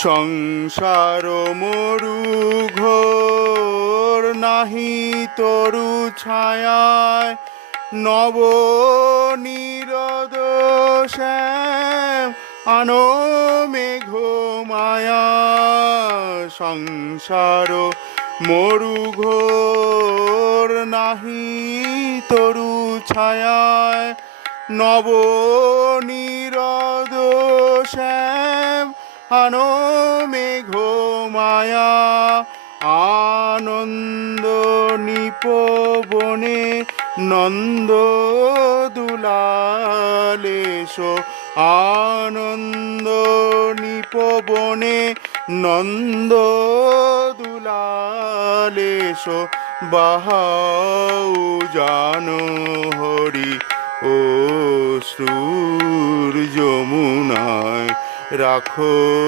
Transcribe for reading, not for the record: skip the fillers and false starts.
সংসার মরু ঘোর নাহি তরু ছায়ায় নব নিরদ শ্যাম আনো মেঘ মায়া সংসার মরু ঘোর নাহি তরু ছায়ায় নব নিরদ শ্যাম আনো মেঘ মায়া আনন্দ নিপবনে নন্দ দুলালেশ আনন্দ নিপবনে নন্দ দুলালেশ বাহাউ জানো হরি ও সুর যমুনায় রাখো